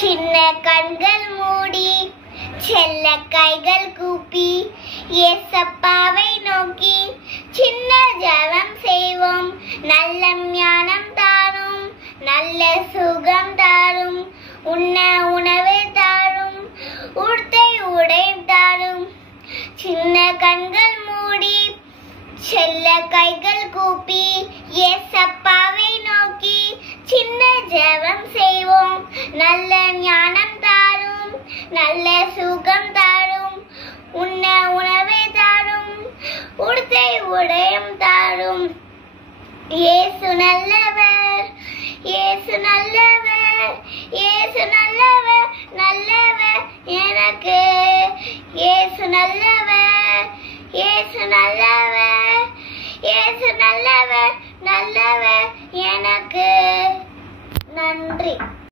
சின்ன கண்கள் மூடி செல்ல கைகள் கூப்பி ஏசப்பாவை நோக்கி சின்ன ஜெபம் செய்வோம். நல்ல ஞானம் தாரும், நல்ல சுகம் தாரும், உண்ண உணவு தாரும், உடுத்தை உடை தாரும். சின்ன கண்கள் மூடி செல்ல கைகள் கூப்பி ஏசப்பாவை நோக்கி சின்ன ஜெபம் செய்வோம். நல்ல ஞானம் தாரும், நல்ல சுகம் தாரும், உண்ண உணவை தாரும், உடுத்தை உடையும் தாரும். இயேசு நல்லவர், இயேசு நல்லவர், இயேசு நல்லவர், நல்லவர் எனக்கு. இயேசு நல்லவர், இயேசு நல்லவர், இயேசு நல்லவர், நல்லவர்